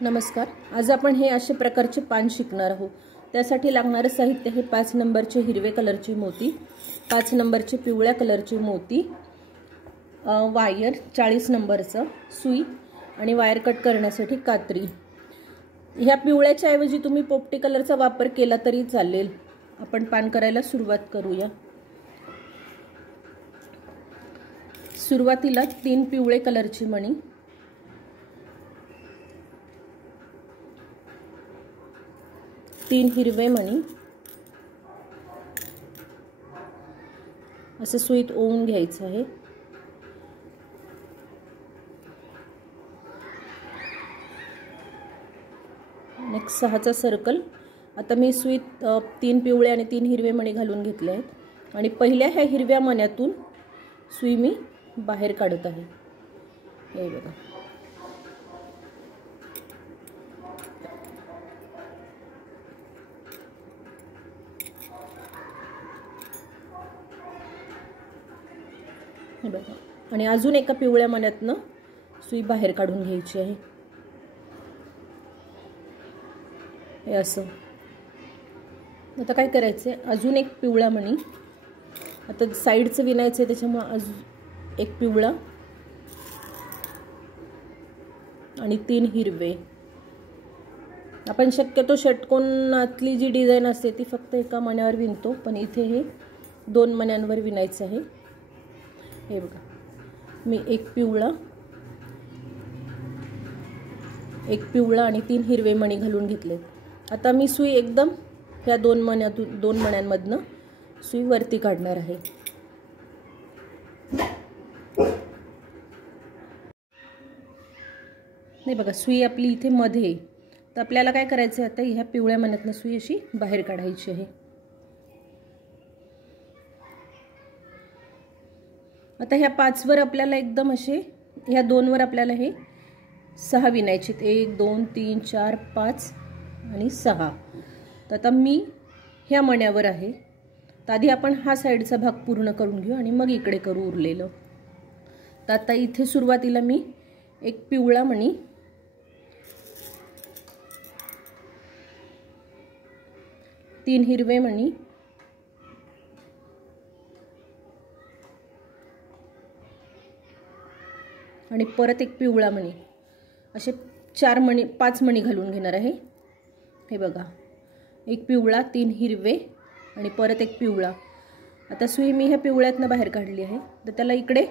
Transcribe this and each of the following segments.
नमस्कार। आज आपण हे अशा प्रकारचे पान शिकणार आहोत। त्यासाठी लागणारे साहित्य हे 5 नंबरचे हिरवे कलरचे मोती, 5 नंबरचे पिवळ्या कलरचे मोती, वायर 40 नंबरचा, सुई आणि वायर कट करण्यासाठी कात्री। ह्या पिवळ्याच्या ऐवजी तुम्ही पोपटी कलरचा वापर केला तरी चालेल। आपण पान करायला सुरुवात करूया। सुरुवातीला 3 पिवळे कलरची मणी, 3 हिरवे मणी असं सुईत ओवून घ्यायचं आहे। नेक्स्ट 6चा सर्कल। आता मी सुईत 3 पिवळे आणि 3 हिरवे मणी घालून घेतले आहेत आणि पहिल्या ह्या हिरव्या मण्यातून सुई मी बाहेर काढत आहे। हे बघा, हे बघा, आणि अजून एका पिवळ्या मण्यातनं सुई बाहेर काढून घ्यायची आहे। हे असं। आता काय करायचं आहे, अजून एक पिवळा मणी, आता साईडचं विणायचं आहे त्याच्यामुळे अजून एक पिवळा आणि 3 हिरवे। आपण शक्यतो षटकोनातली जी डिझाइन असते ती फक्त एका मण्यावर विणतो, पण इथे हे 2 मण्यांवर विणायचं आहे। हे बघा, मी एक पिवळा आणि 3 हिरवे मणी घालून घेतलेत। आता मी सुई एकदम ह्या 2 मण्यांमधनं सुई वरती काढणार आहे। नाही बघा, सुई आपली इथे मध्ये आहे, तर आपल्याला काय करायचं आहे, आता ह्या पिवळ्या मण्यातनं सुई अशी बाहेर काढायची आहे। आता ह्या 5 वर आपल्याला एकदम असे, ह्या 2 वर आपल्याला हे 6 विणायचे, 1 2 3 4 5 आणि 6। तर आता मी ह्या मण्यावर आहे, तर आधी आपण हा साईडचा भाग पूर्ण करून घेऊ आणि मग इकडे करू उरलेलं। तर आता इथे सुरुवातीला मी एक पिवळा मणी, 3 हिरवे मणी, आणि परत एक पिवळा मणी, असे 5 मणी घालून घेणार आहे। हे बघा, एक पिवळा, 3 हिरवे आणि परत एक पिवळा। आता सुई मी ह्या पिवळ्यातनं बाहेर काढली आहे, तर त्याला इकडे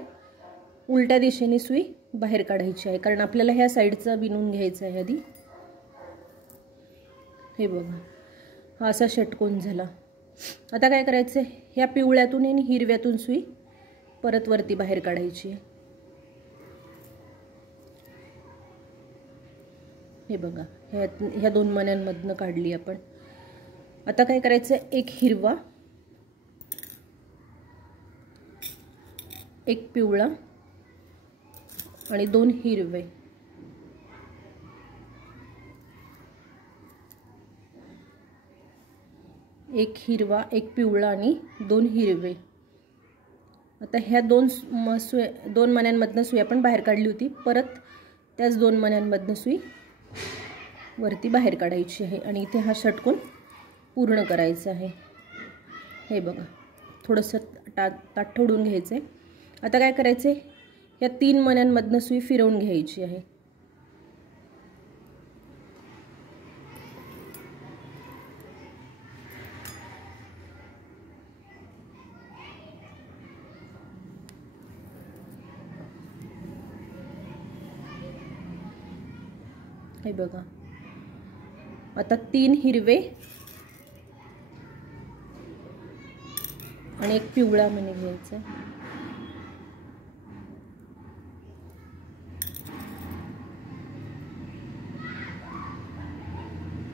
उलट्या दिशेने सुई बाहेर काढायची आहे, कारण आपल्याला ह्या साईडचा विणून घ्यायचा आहे आधी। हे बघा, हा असा षटकोन झाला। आता काय करायचं आहे, ह्या पिवळ्यातून आणि हिरव्यातून सुई परत वरती बाहेर काढायची आहे। हे बघा, ह्या 2 मण्यांमधनं काढली आपण। आता काय करायचं, एक हिरवा, एक पिवळा आणि 2 हिरवे, एक हिरवा, एक पिवळा आणि 2 हिरवे। आता ह्या 2 मण्यांमधनं सुई आपण बाहेर काढली होती, परत त्याच 2 मण्यांमधनं सुई वरती बाहेर काढायची आहे आणि इथे हा षटकोन पूर्ण करायचा आहे। हे बघा, थोडंसं ताठ ठेवून घ्यायचं आहे। आता काय करायचं आहे, या 3 मण्यांमधनं सुई फिरवून घ्यायची आहे। हे बघा, आता 3 हिरवे आणि एक पिवळा मणी घ्यायचा।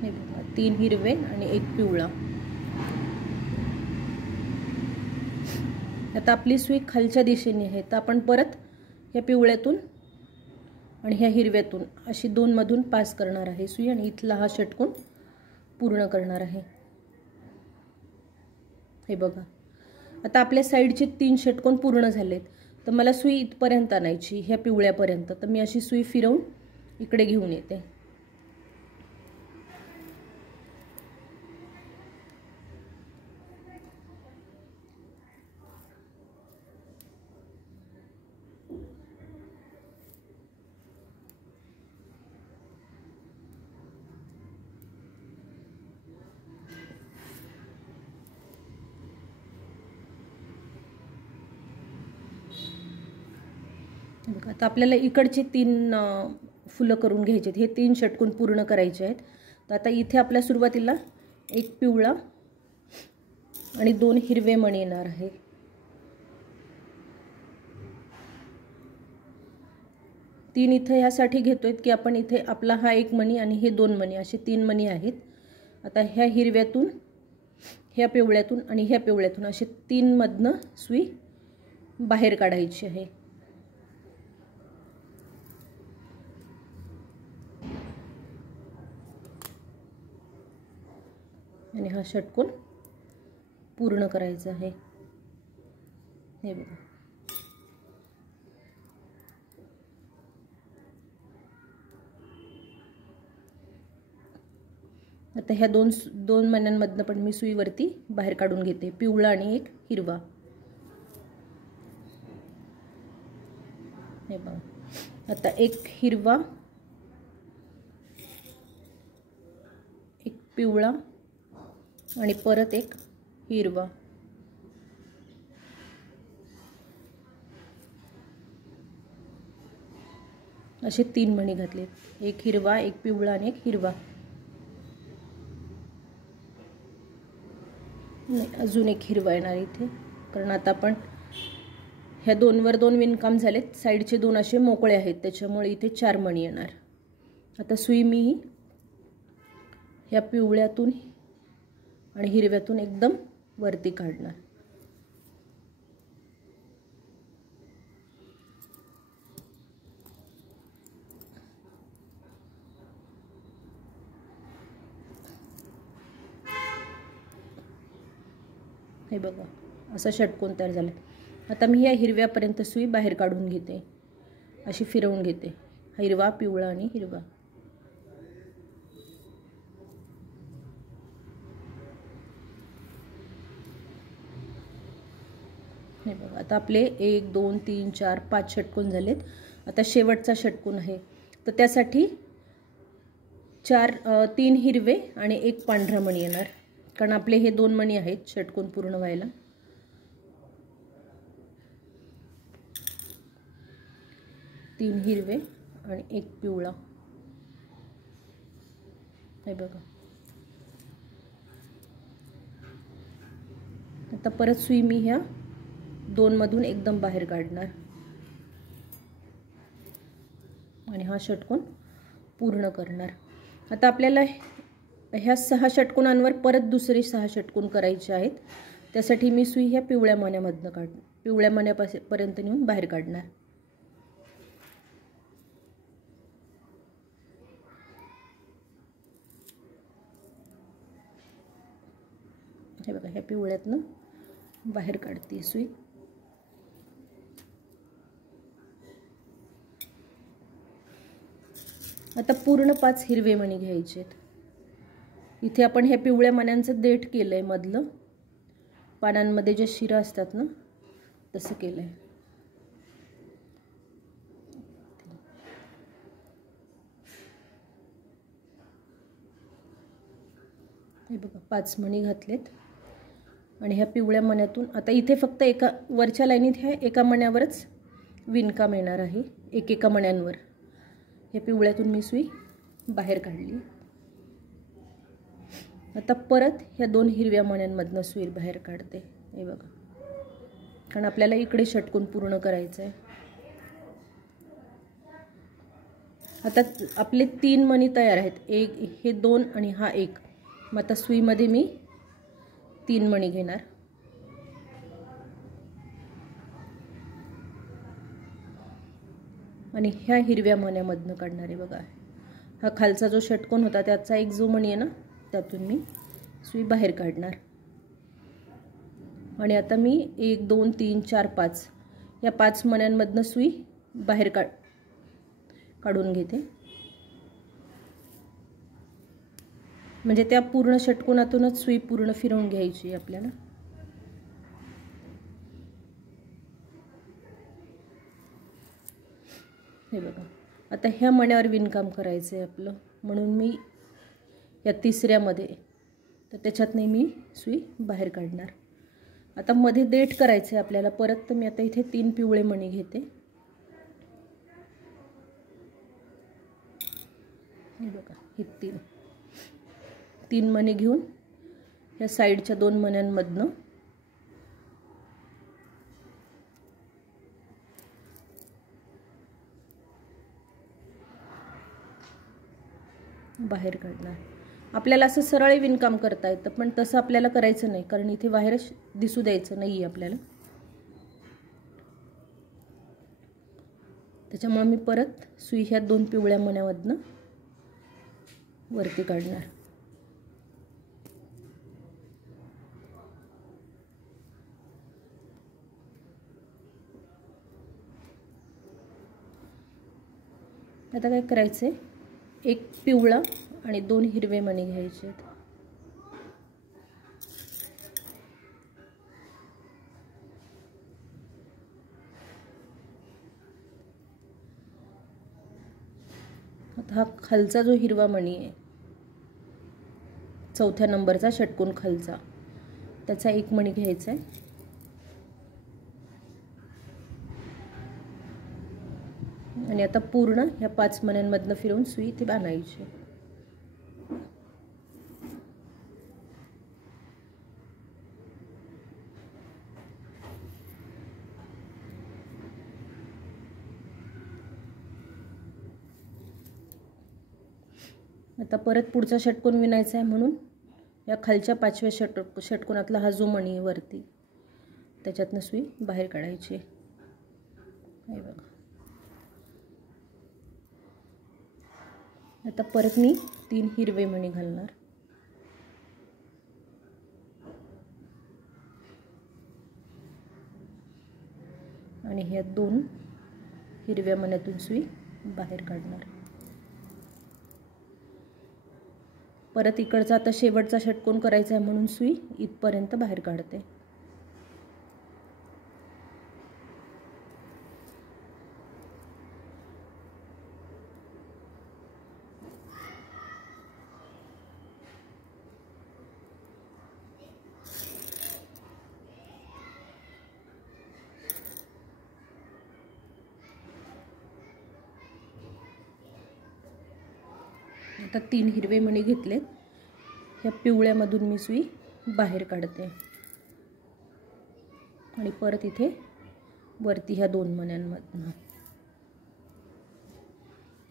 हे बघा, 3 हिरवे आणि एक पिवळा। आता आपली सुई खालच्या दिशेने आहे, तर आपण परत ह्या पिवळ्यातून आणि ह्या हिरव्यातून अशी 2 मधून पास करणार आहे सुई आणि इथला हा षटकोन पूर्ण करणार आहे। हे बघा, आता आपल्या साईडचे 3 षटकोन पूर्ण झालेत, तर मला सुई इथपर्यंत आणायची, ह्या पिवळ्यापर्यंत। तर मी अशी सुई फिरवून इकडे घेऊन येते। बघा आता आपल्याला इकडचे 3 फुलं करून घ्यायचे आहेत. हे 3 षटकोन पूर्ण करायचे आहेत. तर आता इथे आपल्या सुरुवातीला एक पिवळा आणि 2 हिरवे मणी येणार आहे. तीन इथे ह्यासाठी घेतोय की आपण इथे आपला हा एक मणी आणि हे 2 मणी असे 3 मणी आहेत. आता ह्या हिरव्यातून, ह्या पिवळ्यातून आणि ह्या पिवळ्यातून असे 3 मधनं सुई बाहेर काढायची आहे. आणि हा षटकोन पूर्ण करायचा आहे. हे बघा आता ह्या दोन मण्यांमधनं पण मी सुईवरती बाहेर काढून घेते. पिवळा आणि एक हिरवा. हे बघा आता एक हिरवा, एक पिवळा आणि परत एक हिरवा. असे 3 मणी घातले. एक हिरवा, एक पिवळा आणि एक हिरवा. नाही, अजून एक हिरवा येणार इथे, कारण आता आपण ह्या 2वर 2 विणकाम झालेत. साईडचे 2 असे मोकळे आहेत, त्याच्यामुळे इथे 4 मणी येणार. आता सुई मी ह्या पिवळ्यातून आणि हिरव्यातून एकदम वरती काढणार. हे बघा असा षटकोन तयार झाला. आता मी या हिरव्यापर्यंत सुई बाहेर काढून घेते, अशी फिरवून घेते. हिरवा, पिवळा आणि हिरवा. हे बघा आता आपले 1 2 3 4 5 षटकोन झालेत. आता शेवटचा षटकोन आहे, तर त्यासाठी 3 हिरवे आणि 1 पांढरा मणी येणार, कारण आपले हे 2 मणी आहेत षटकोन पूर्ण व्हायला. तीन हिरवे आणि 1 पिवळा. हे बघा आता परत सुई मी ह्या 2 मधून एकदम बाहेर काढणार आणि हा षटकोन पूर्ण करणार. आता आपल्याला ह्या 6 षटकोनांवर परत दुसरे 6 षटकोन करायचे आहेत. त्यासाठी मी सुई ह्या पिवळ्या मण्यामधनं पिवळ्या मण्यापर्यंत नेऊन बाहेर काढणार. हे बघा ह्या पिवळ्यातनं बाहेर काढते सुई. आता पूर्ण 5 हिरवे मणी घ्यायचे आहेत. इथे आपण हे पिवळ्या मण्यांचं देठ केलंय, मधलं पानांमध्ये जे शिरा असतात ना तसं केलंय. हे बघा 5 मणी घातलेत आणि ह्या पिवळ्या मण्यातून आता इथे फक्त एका वरच्या लाईनीत ह्या एका मण्यावरच विणकाम येणार आहे. एका मण्यांवर ह्या पिवळ्यातून मी सुई बाहेर काढली. आता परत ह्या 2 हिरव्या मण्यांमधनं सुई बाहेर काढते. हे बघा, कारण आपल्याला इकडे षटकोन पूर्ण करायचं आहे. आता आपले 3 मणी तयार आहेत. एक हे 2 आणि हा 1. मग आता सुईमध्ये मी 3 मणी घेणार. आणि ह्या हिरव्या मण्यामधनं काढणार आहे. बघा हा खालचा जो षटकोन होता त्याचा एक जो मणी आहे ना, त्यातून मी सुई बाहेर काढणार. आणि आता मी 1 2 3 4 5 या 5 मण्यांमधनं सुई बाहेर काढून घेते. म्हणजे त्या पूर्ण षटकोनातूनच सुई पूर्ण फिरवून घ्यायची आपल्याला. हे बघा आता ह्या मण्यावर विणकाम करायचं आहे आपलं, म्हणून मी या 3ऱ्यामध्ये तर त्याच्यात नाही मी सुई बाहेर काढणार. आता मध्ये देठ करायचं आहे आपल्याला परत, तर मी आता इथे 3 पिवळे मणी घेते. हे बघा, हे तीन मणी घेऊन या साईडच्या 2 मण्यांमधनं बाहेर काढणार. आपल्याला असं सरळ विणकाम करता येतं, पण तसं आपल्याला करायचं नाही, कारण इथे बाहेर दिसू द्यायचं नाही आहे आपल्याला. त्याच्यामुळे मी परत सुई ह्या 2 पिवळ्या मण्यामधनं वरती काढणार. आता काय करायचं आहे, एक पिवळा आणि 2 हिरवे मणी घ्यायचे आहेत. आता हा खालचा जो हिरवा मणी आहे, 4थ्या नंबरचा षटकोन खालचा, त्याचा 1 मणी घ्यायचा आहे. आणि आता पूर्ण ह्या 5 मण्यांमधनं फिरवून सुई इथे बांधायची. आता परत पुढचा षटकोन विणायचा आहे, म्हणून या खालच्या 5व्या षटकोनातला हा जो मणी आहे वरती, त्याच्यातनं सुई बाहेर काढायची. हे बघा. आता परत मी 3 हिरवे मणी घालणार. आणि ह्या 2 हिरव्या मण्यातून सुई बाहेर काढणार. परत इकडचा आता शेवटचा षटकोन करायचा आहे, म्हणून सुई इथपर्यंत बाहेर काढते. आता 3 हिरवे मणी घेतलेत, ह्या पिवळ्यामधून मी सुई बाहेर काढते. आणि परत इथे वरती ह्या 2 मण्यांमधनं.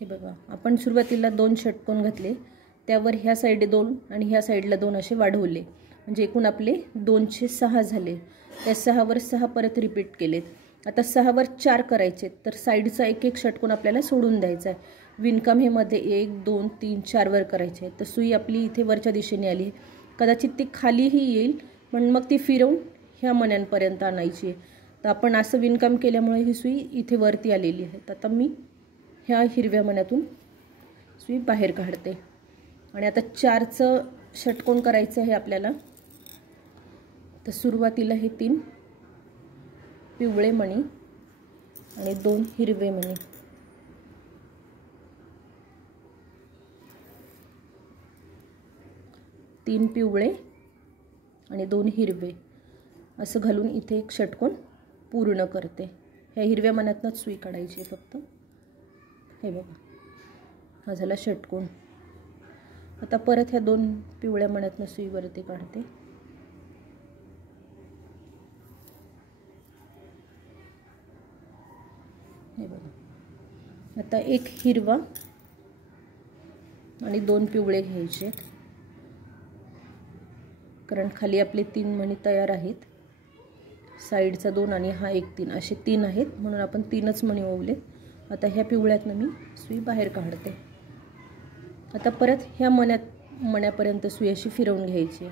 हे बघा, आपण सुरुवातीला 2 षटकोन घातले, त्यावर ह्या साईडे 2 आणि ह्या साईडला 2 असे वाढवले, म्हणजे एकूण आपले 206 झाले. त्या 6वर 6 परत रिपीट केलेत. आता 6वर 4 करायचे, तर साईडचा एक षटकोन आपल्याला सोडून द्यायचा आहे. विणकाम हे मध्ये 1 2 3 4 वर करायचे. तर सुई आपली इथे वरच्या दिशेने आली. कदाचित ती खालीही येईल, पण मग ती फिरवून ह्या मण्यांपर्यंत आणायची आहे. तर आपण असं विणकाम केल्यामुळे ही सुई इथे वरती आलेली आहे. आता मी ह्या हिरव्या मण्यातून सुई बाहेर काढते. आणि आता 4चं षटकोन करायचं आहे आपल्याला. तर सुरुवातीला हे 3 पिवळे मणी आणि 2 हिरवे मणी. तीन पिवळे आणि 2 हिरवे असं घालून इथे एक षटकोन पूर्ण करते. ह्या हिरव्या मण्यातनंच सुई काढायची फक्त. हे बघा, हा झाला षटकोन. आता परत ह्या 2 पिवळ्या मण्यातनं सुई वरती काढते. हे बघा, आता एक हिरवा आणि 2 पिवळे घ्यायचे, कारण खाली आपले 3 मणी तयार आहेत. साईडचा 2 आणि हा एक 3 असे 3 आहेत, म्हणून आपण 3च मणी ओवले. आता ह्या पिवळ्यातनं मी सुई बाहेर काढते. आता परत ह्या मण्यापर्यंत सुई अशी फिरवून घ्यायची.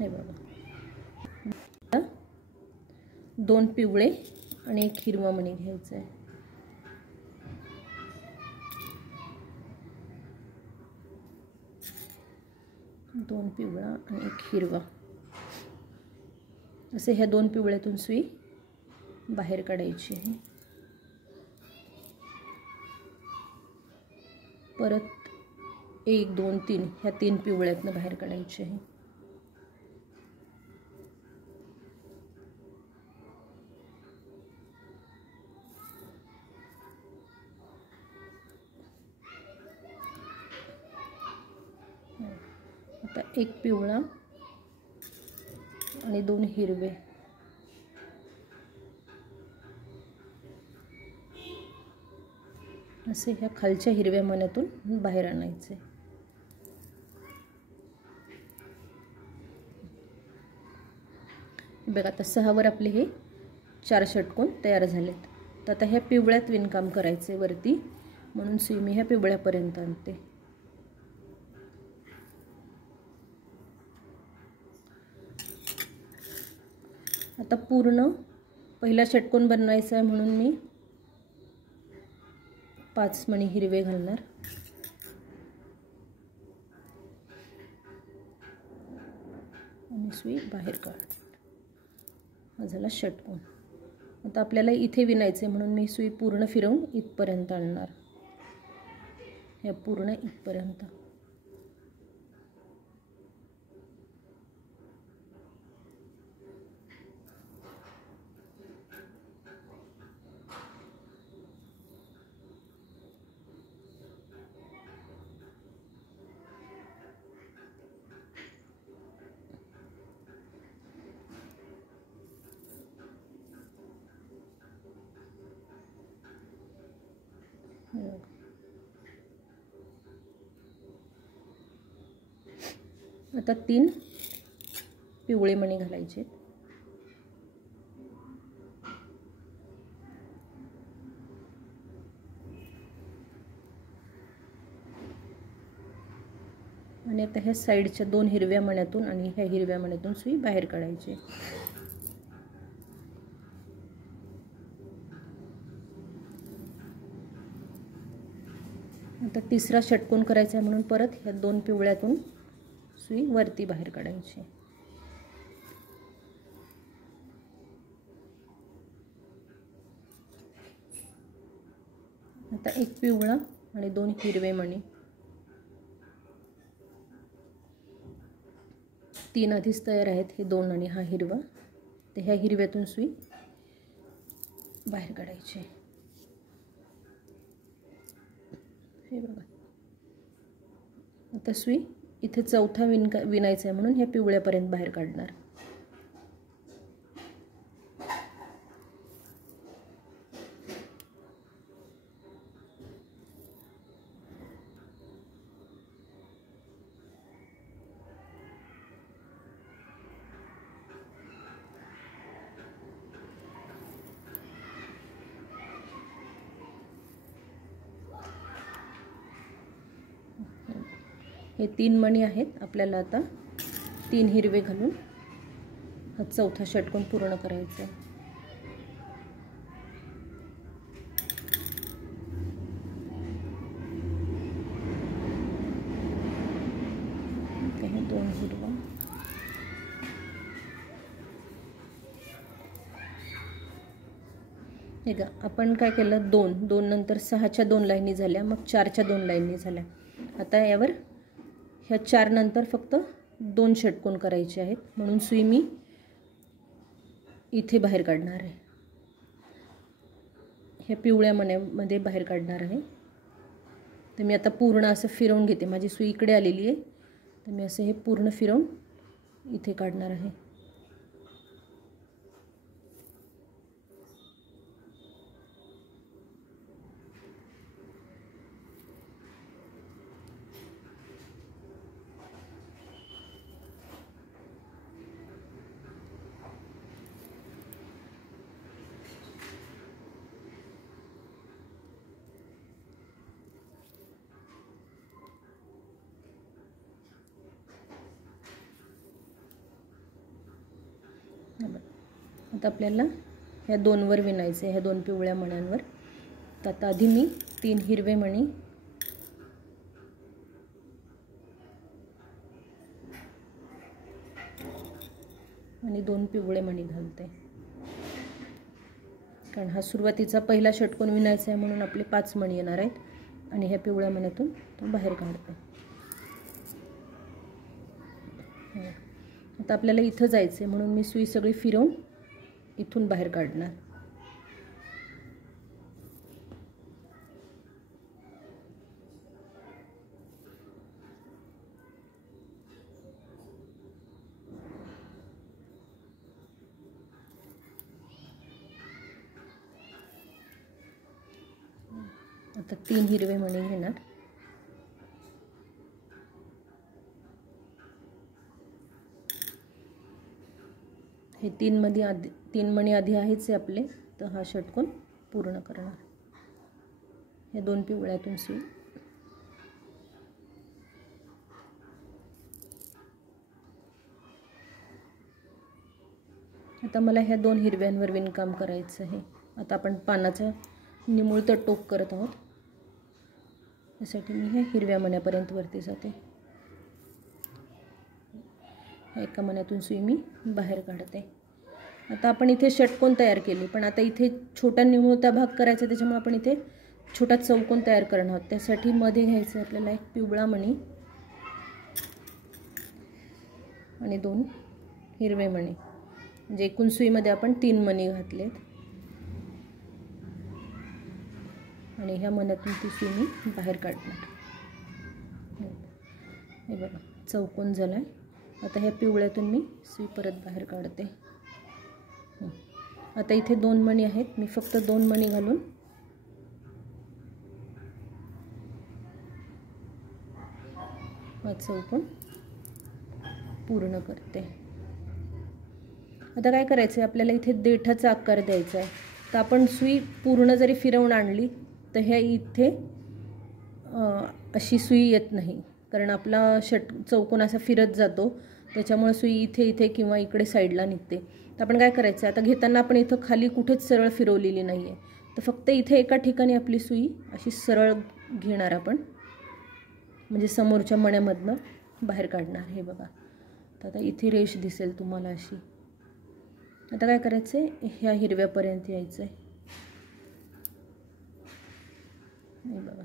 हे बघा, 2 पिवळे आणि एक हिरवा मणी घ्यायचा आहे. दोन पिवळा आणि एक हिरवा, असे ह्या 2 पिवळ्यातून सुई बाहेर काढायची आहे. परत 1 2 3 ह्या 3 पिवळ्यातनं बाहेर काढायची आहे. आता 1 पिवळा आणि 2 हिरवे. असे ह्या खालच्या हिरव्या मण्यातून बाहेर आणायचे. बघा आता 6 वर आपले हे 4 षटकोन तयार झालेत. तर आता ह्या पिवळ्यात विणकाम करायचे वरती, म्हणून सुई मी ह्या पिवळ्यापर्यंत आणते. आता पूर्ण पहिला षटकोन बनवायचा आहे म्हणून मी 5 मणी हिरवे घालणार. आणि सुई बाहेर काढ. हा झाला षटकोन. आता आपल्याला इथे विणायचे म्हणून मी सुई पूर्ण फिरवून इथपर्यंत आणणार. हे पूर्ण इथपर्यंत. आता 3 पिवळे मणी घालायचे. आणि आता ह्या साईडच्या 2 हिरव्या मण्यातून आणि ह्या हिरव्या मण्यातून सुई बाहेर काढायची. आता तिसरा षटकोन करायचा आहे म्हणून परत ह्या 2 पिवळ्यातून सुई वरती बाहेर काढायची. आता 1 पिवळा आणि 2 हिरवे मणी. 3 आधीच तयार आहेत, हे 2 आणि हा हिरवा. तर ह्या हिरव्यातून सुई बाहेर काढायची. हे बघा. आता सुई इथे चौथा विणायचा आहे म्हणून ह्या पिवळ्यापर्यंत बाहेर काढणार. हे 3 मणी आहेत. आपल्याला आता 3 हिरवे घालून हा चौथा षटकोन पूर्ण करायचा आहे. हे 2 हिरवा. हे का आपण काय केलं, 2 नंतर 6च्या 2 लाईनी झाल्या, मग 4च्या 2 लाईनी झाल्या. आता यावर ह्या 4 नंतर फक्त 2 षटकोन करायचे आहेत म्हणून सुई मी इथे बाहेर काढणार आहे. ह्या पिवळ्या मण्यामध्ये बाहेर काढणार आहे. तर मी आता पूर्ण असं फिरवून घेते. माझी सुई इकडे आलेली आहे, तर मी असं हे पूर्ण फिरवून इथे काढणार आहे. आता आपल्याला ह्या 2 वर विणायचे, ह्या 2 पिवळ्या मण्यांवर. तर आता आधी मी 3 हिरवे मणी आणि 2 पिवळे मणी घालते. कारण हा सुरुवातीचा पहिला षटकोन विणायचा आहे म्हणून आपले 5 मणी येणार आहेत आणि ह्या पिवळ्या मण्यातून तो बाहेर काढतो. आता आपल्याला इथं जायचं आहे म्हणून मी सुई सगळी फिरवून इथून बाहेर काढणार. आता 3 हिरवे मणी घेणार. हे 3 मणी आधी आहेच आहे आपले, तर हा षटकोन पूर्ण करणार. हे 2 पिवळ्यातून सुई. आता मला ह्या 2 हिरव्यांवर विणकाम करायचं आहे. आता आपण पानाचं निमुळतं टोक करत आहोत, त्यासाठी मी ह्या हिरव्या मण्यापर्यंत वरती जाते. एका मण्यातून सुई मी बाहेर काढते. आता आपण इथे षटकोन तयार केले, पण आता इथे छोटा निमुळता भाग करायचा, त्याच्यामुळे आपण इथे छोटा चौकोन तयार करणार आहोत. त्यासाठी मध्ये घ्यायचं आहे आपल्याला एक पिवळा मणी आणि 2 हिरवे मणी, म्हणजे एकूण सुईमध्ये आपण 3 मणी घातलेत आणि ह्या मण्यातून ती सुई मी बाहेर काढणार. हे बघा चौकोन झाला आहे. आता ह्या पिवळ्यातून मी सुई परत बाहेर काढते. आता इथे 2 मणी आहेत, मी फक्त 2 मणी घालून हा चौकोन पूर्ण करते. आता काय करायचं आहे, आपल्याला इथे देठाचा आकार द्यायचा आहे. तर आपण सुई पूर्ण जरी फिरवून आणली तर ह्या इथे अशी सुई येत नाही, कारण आपला चौकोन असा फिरत जातो, त्याच्यामुळे सुई इथे किंवा इकडे साईडला निघते. तर आपण काय करायचं आहे, आता घेताना आपण इथं खाली कुठेच सरळ फिरवलेली नाही आहे, तर फक्त इथे एका ठिकाणी आपली सुई अशी सरळ घेणार आपण, म्हणजे समोरच्या मण्यामधनं बाहेर काढणार. हे बघा, तर आता इथे रेष दिसेल तुम्हाला अशी. आता काय करायचं आहे, ह्या हिरव्यापर्यंत यायचं आहे. हे बघा,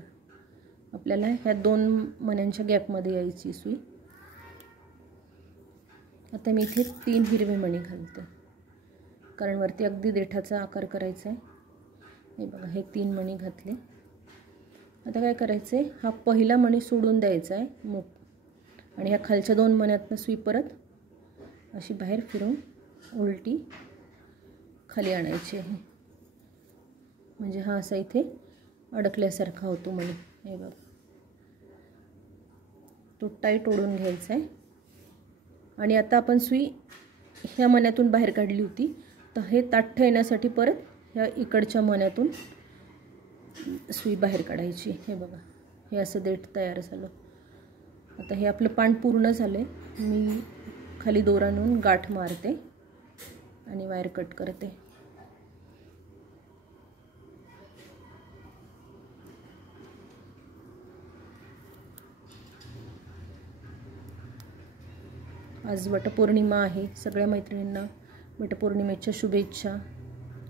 आपल्याला ह्या 2 मण्यांच्या गॅपमध्ये यायची सुई. आता मी इथे 3 हिरवे मणी घालते, कारण वरती अगदी देठाचा आकार करायचा आहे. हे बघा, हे 3 मणी घातले. आता काय करायचं आहे, हा पहिला मणी सोडून द्यायचा आहे आणि ह्या खालच्या 2 मण्यातनं सुई परत अशी बाहेर फिरवून उलटी खाली आणायची आहे, म्हणजे हा असा इथे अडकल्यासारखा होतो मणी. हे बघा, तो टाईट ओढून घ्यायचा आहे. आणि आता आपण सुई ह्या मण्यातून बाहेर काढली होती, तर हे ताठं येण्यासाठी परत ह्या इकडच्या मण्यातून सुई बाहेर काढायची. हे बघा, हे असं देठ तयार झालं. आता हे आपलं पान पूर्ण झालं आहे. मी खाली दोरा नेऊन गाठ मारते आणि वायर कट करते. आज वटपौर्णिमा आहे. सगळ्या मैत्रिणींना वटपौर्णिमेच्या शुभेच्छा.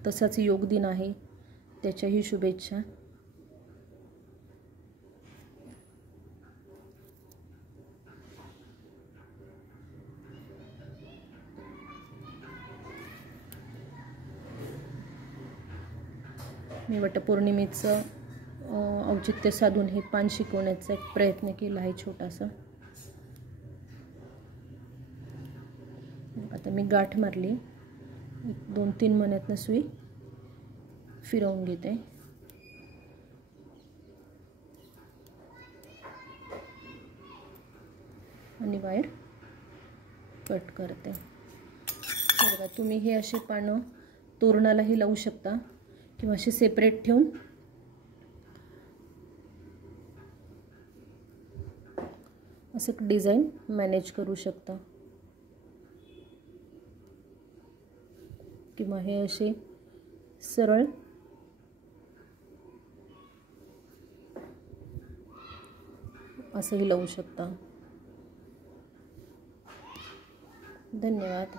तसाच योग दिन आहे, त्याच्याही शुभेच्छा. मी वटपौर्णिमेचं औचित्य साधून हे पान शिकवण्याचा एक प्रयत्न केला आहे छोटासा. आता मी गाठ मारली, 2-3 मण्यातनं सुई फिरवून घेते आणि वायर कट करते. बघा, तुम्ही हे असे पानं तोरणालाही लावू शकता किंवा असे सेपरेट ठेवून असं एक डिझाईन मॅनेज करू शकता, किंवा हे असे सरळ असंही लावू शकता. धन्यवाद.